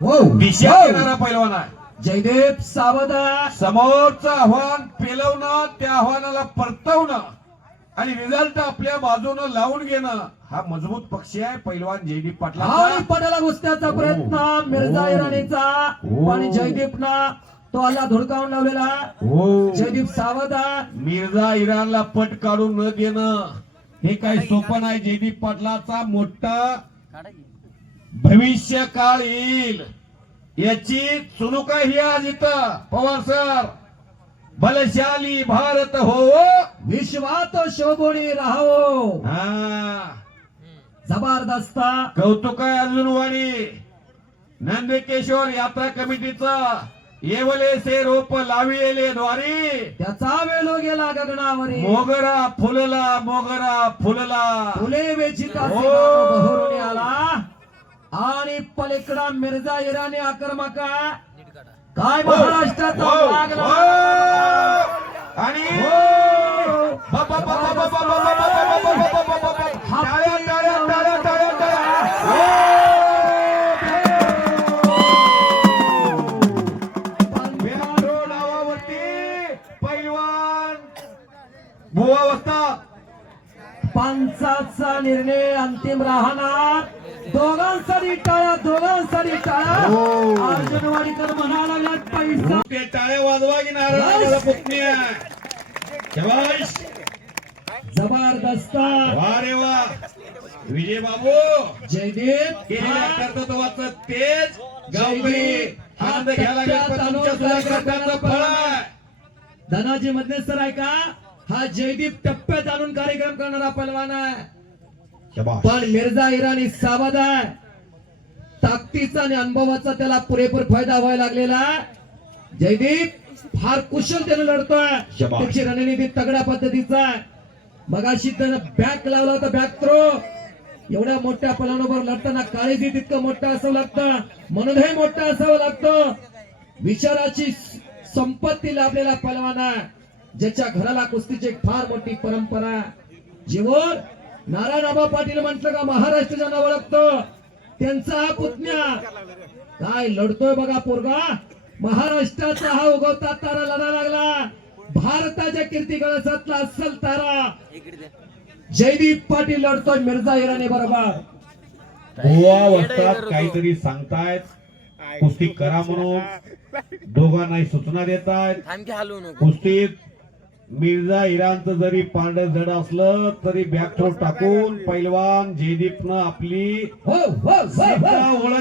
हो दिशा. देणारा पैलवान आहे. जयदेव सावध समोरचं आव्हान पेलवणं त्या आव्हानाला परतवणं आणि रिझल्ट आपल्या बाजूनं लावून घेणं हा मजबूत पक्ष आहे पैलवान जयदीप आणि पाटला पटाला घुसण्याचा प्रयत्न मिर्झा हो. इराणीचा हो. आणि जयदीपना तो आला धुडकावून लावलेला. हो जयदीप सावध मिर्झा इराणला पट काढून न देणं हे काही सोपं नाही. जयदीप पाटलाचा मोठा भविष्य काळ येईल. याची चुणुका ही आज इथं पवार सर. बलशाली भारत हो विश्वात शोभोनी राहो. हा. जबरदस्त. कौतुक आहे अजून वाणी. नंदकेश्वर यात्रा कमिटीचा येवले से रोप लाविले द्वारी. त्याचा वेलो गेला गगनावरी. मोगरा फुलला मोगरा फुलला. फुले वेचिता हो. आला. आणि पलीकडा मिर्झा इराणी आक्रमक काय महाराष्ट्राचा हो, पंचाचा निर्णय अंतिम राहणार. दोघांसाठी टाळा दोघांसाठी टाळा हो. अर्जुनवाडीकर म्हणायला लागल्यात पैसा. ते टाळ्या वाजवा की नारळाला पुतणी जबरदस्त. वा रे वा. विजय बाबू. जयदेव. केलेल्या कर्तृत्वाचं तेज. गावकरी. आनंद घ्यायला लागले. पण तुमच्या सुद्धा कर्तव्याचं फळ. आहे धनाजी मधनेसर आहे का? हा जयदीप टप्प्यात आणून कार्यक्रम करणारा पैलवान आहे. पण मिर्झा इराणी सावध आहे. ताकदीचा आणि अनुभवाचा त्याला पुरेपूर फायदा व्हायला लागलेला. जयदीप फार कुशलतेने लढतोय. शाबास. त्याची रणनीती तगड्या पद्धतीचा मगाशी त्यानं बॅक लावला होता बॅक थ्रो. एवढ्या मोठ्या पलांबरोबर लढताना काळीजी तितकं मोठं असावं लागतं. मनोधय मोठं असावं लागतं. विचाराची संपत्ती लाभलेला पलवान आहे. ज्याच्या घराला कुस्तीची एक फार मोठी परंपरा आहे. जीवन नारायण आबा पाटील म्हटलं का महाराष्ट्र नाव ओळखतो त्यांचा हा पुतण्या. काय लढतोय बघा पोरगा. महाराष्ट्राचा हा उगवता तारा लढा लागला. भारताच्या कीर्ती कळसातला अस्सल तारा. जयदीप पाटील लढतोय मिर्झा इराणी बरोबर. गोवा वस्तात काहीतरी सांगतायत. कुस्ती करा म्हणून. दोघांनाही सूचना देत आहेत थांब की हलवू नको. कुस्तीत मिर्झा इराणचं जरी पांढर धड असलं तरी बॅक टाकून पैलवान जयदीपनं आपली ओळख